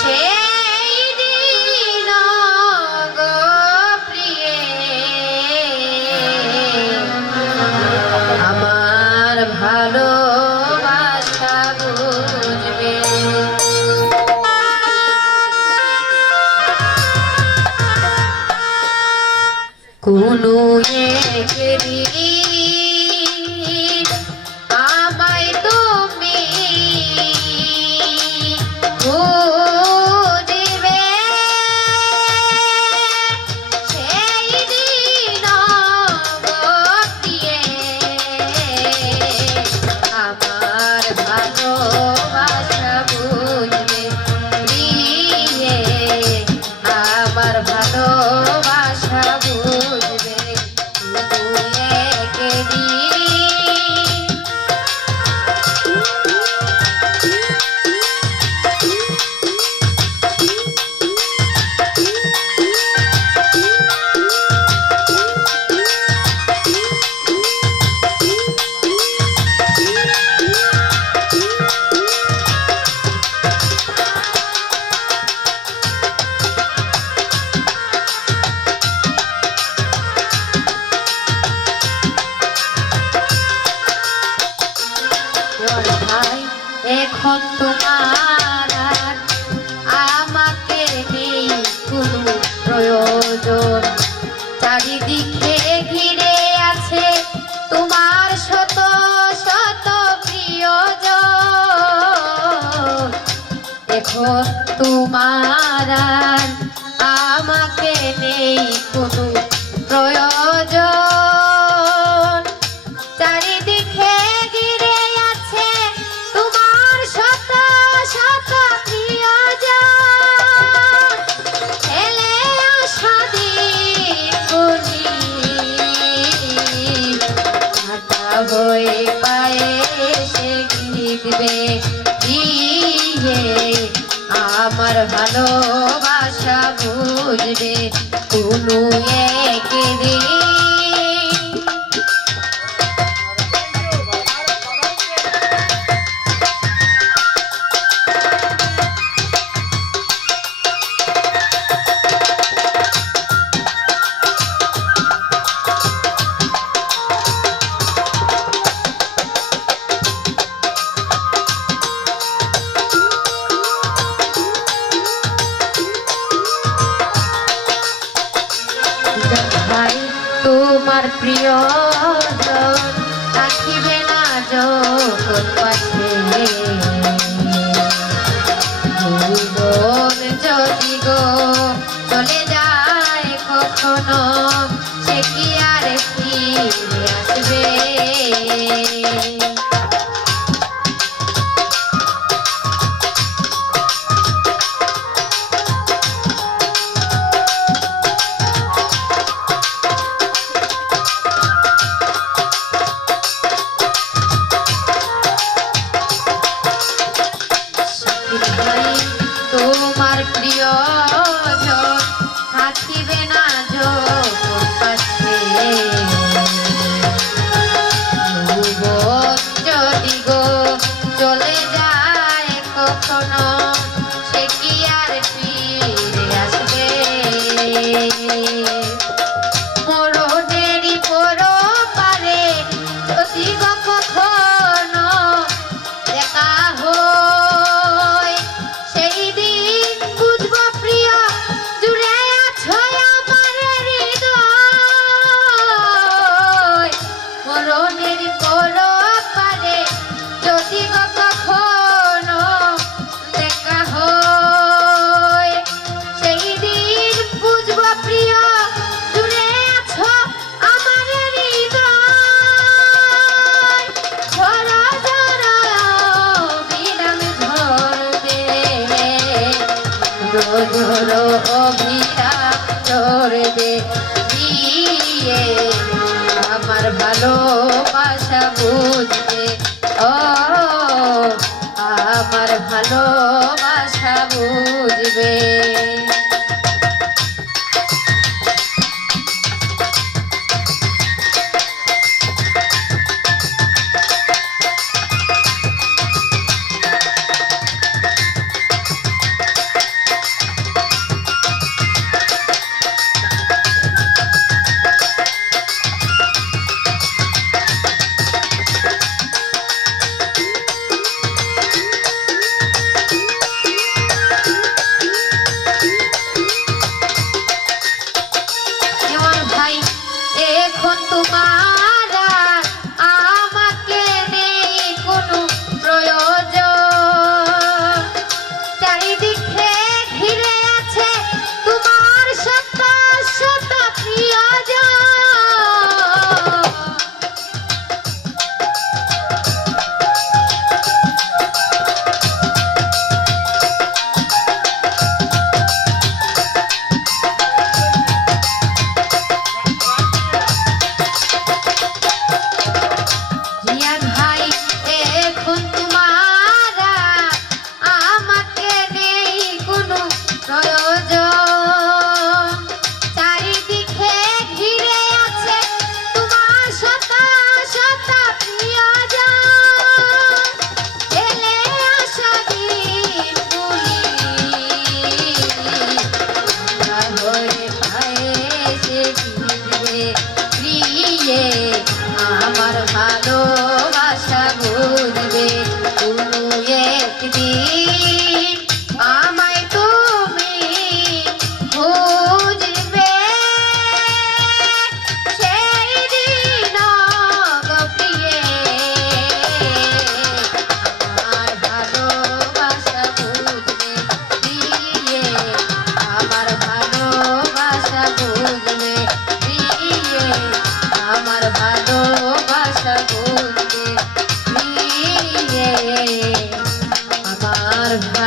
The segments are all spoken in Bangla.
সেই দিন গো প্রিয়ে আমার ভালোবাসা বুঝবে। কোনো একদিন আমায় তুমি বুঝবে, সেই দিন গো প্রিয়ে আমার ভালোবাসা বুঝবে। প্রিয়ে আমার ভালোবাসা বুঝবে। এখন তোমার আর আমাকে নেই কোনো প্রয়োজন, চারিদিকে ঘিরে আছে তোমার শত শত প্রিয়জন। এখন তোমার আর আমাকে নেই কোনো প্রয়োজন, চারিদিকে ঘিরে আছে তোমার শত শত প্রিয়জন। এলে আশা দিগুনি হাঁটা হয়ে পায়ে এসে গিলবে। দিয়ে আমার ভালোবাসা বুঝবে কোনো একদিন। তোমার প্রিয়জন থাকিবে না যখন পাশে, ভুবন যদি গো চলে যায় কখনো, সে কি আর ফিরে আসবে? তোমার প্রিয়জন থাকিবে না যখন পাশে, ভুবন যদি গো চলে যায় কখনো, সে কি আর ফিরে আসবে? মরণেরই পরপারে যদি গো কখনো দেখা হয়, সেই দিন বুঝবো প্রিয় জুড়ে আছো আমার হৃদয়। মরণের পরপারে যদি গো কখনো দেখা হয়, সেই দিন বুঝবো প্রিয় জুড়ে আছো আমার হৃদয়। ঝরা ঝরা বিরাম ঝরবে, ঝরো অভিরাম ঝরবে। দিয়ে আমার ভালোবাসা বুঝবে, ও আমার ভালোবাসা বুঝবে।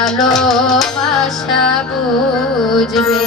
ভালোবাসা বুঝবে।